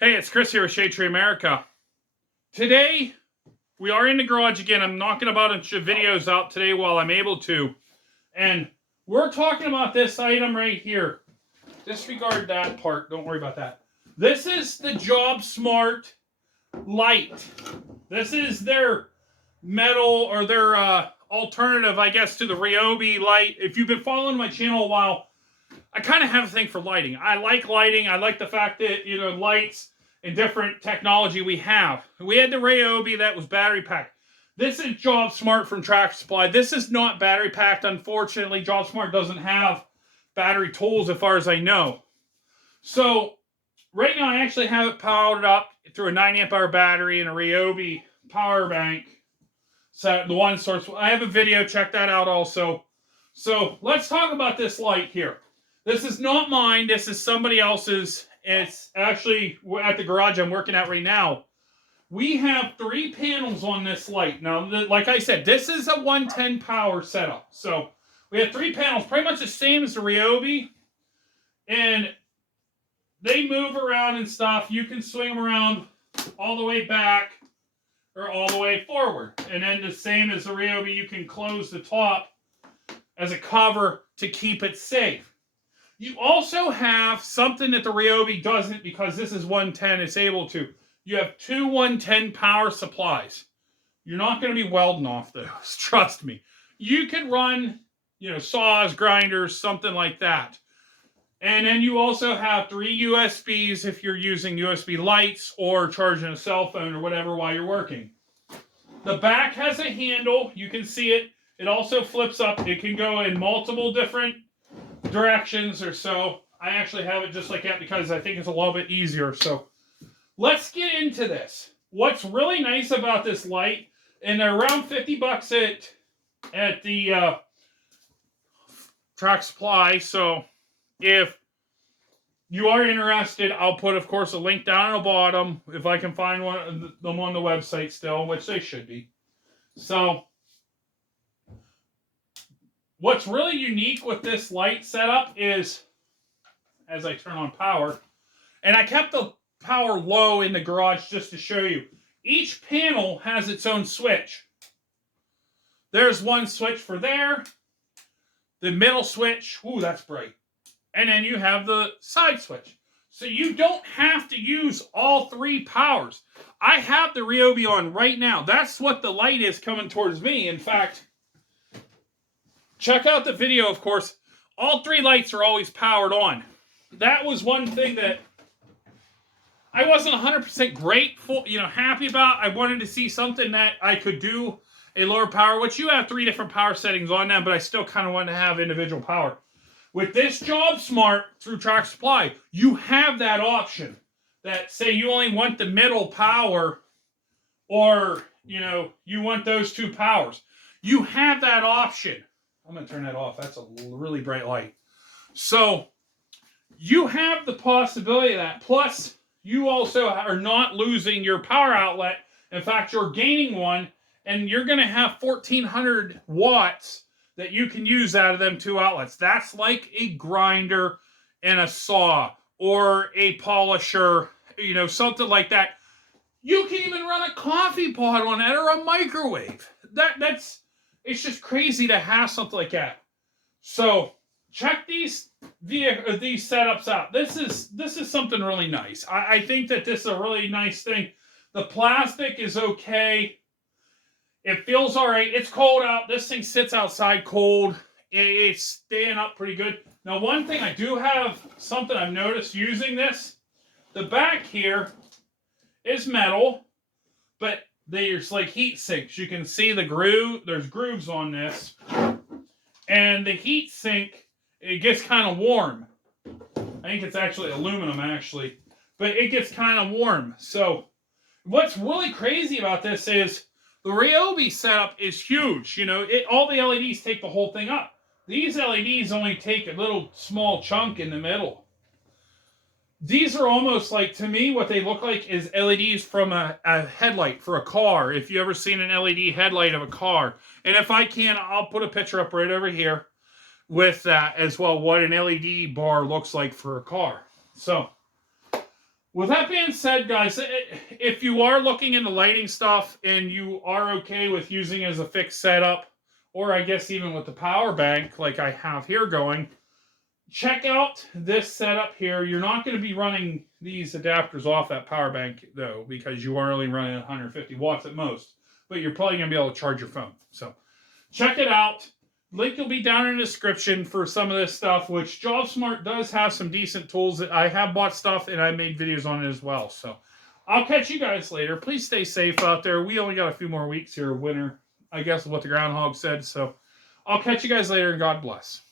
Hey, it's Chris here with Shadetree America. Today, we are in the garage again. I'm knocking a bunch of videos out today while I'm able to. And we're talking about this item right here. Disregard that part. Don't worry about that. This is the Jobsmart light. This is their metal or their alternative, I guess, to the Ryobi light. If you've been following my channel a while, I kind of have a thing for lighting. I like lighting. I like the fact that, lights and different technology we have. We had the Ryobi that was battery packed. This is Jobsmart from Tractor Supply. This is not battery packed. Unfortunately, Jobsmart doesn't have battery tools as far as I know. So right now I actually have it powered up through a 9 amp hour battery and a Ryobi power bank. So the one source. I have a video. Check that out also. So let's talk about this light here. This is not mine. This is somebody else's. It's actually at the garage I'm working at right now. We have 3 panels on this light. Now, like I said, this is a 110 power setup. So we have 3 panels, pretty much the same as the Ryobi. And they move around and stuff. You can swing them around all the way back or all the way forward. And then the same as the Ryobi, you can close the top as a cover to keep it safe. You also have something that the Ryobi doesn't, because this is 110, it's able to. You have 2 110 power supplies. You're not going to be welding off those, trust me. You can run, saws, grinders, something like that. And then you also have 3 USBs if you're using USB lights or charging a cell phone or whatever while you're working. The back has a handle. You can see it. It also flips up. It can go in multiple different directions or so. I actually have it just like that because I think it's a little bit easier. So let's get into this. What's really nice about this light, and they're around $50 at the Tractor Supply. So if you are interested, I'll put, of course, a link down at the bottom if I can find one of them on the website still, which they should be. So what's really unique with this light setup is, as I turn on power, and I kept the power low in the garage just to show you, each panel has its own switch. There's one switch for there, the middle switch, ooh, that's bright, and then you have the side switch. So you don't have to use all 3 powers. I have the Ryobi on right now. That's what the light is coming towards me. In fact, check out the video, of course. All 3 lights are always powered on. That was one thing that I wasn't 100% grateful, happy about. I wanted to see something that I could do a lower power, which you have 3 different power settings on them, but I still kind of wanted to have individual power. With this Jobsmart through Tractor Supply, you have that option. That, say you only want the middle power, or, you want those 2 powers. You have that option. I'm going to turn that off. That's a really bright light. So you have the possibility of that. Plus, you also are not losing your power outlet. In fact, you're gaining one, and you're going to have 1,400 watts that you can use out of them 2 outlets. That's like a grinder and a saw or a polisher, something like that. You can even run a coffee pot on that or a microwave. It's just crazy to have something like that. So check these setups out. This is something really nice. I think that this is a really nice thing. The plastic is okay. It feels all right. It's cold out. This thing sits outside cold. It's staying up pretty good. Now, one thing I do have, something I've noticed using this, the back here is metal, but there's like heat sinks. You can see the groove. There's grooves on this. And the heat sink, it gets kind of warm. I think it's actually aluminum, actually. But it gets kind of warm. So what's really crazy about this is the Ryobi setup is huge. All the LEDs take the whole thing up. These LEDs only take a little small chunk in the middle. These are almost like, to me, what they look like is LEDs from a headlight for a car. If you ever seen an LED headlight of a car. And if I can, I'll put a picture up right over here with that as well, what an LED bar looks like for a car. So With that being said, guys, if you are looking into lighting stuff and you are okay with using it as a fixed setup, or I guess even with the power bank like I have here going, check out this setup here. You're not going to be running these adapters off that power bank, though, because you are only running 150 watts at most. But you're probably going to be able to charge your phone. So check it out. Link will be down in the description for some of this stuff, which Jobsmart does have some decent tools. That I have bought stuff, and I made videos on it as well. So I'll catch you guys later. Please stay safe out there. We only got a few more weeks here of winter, I guess, what the groundhog said. So I'll catch you guys later, and God bless.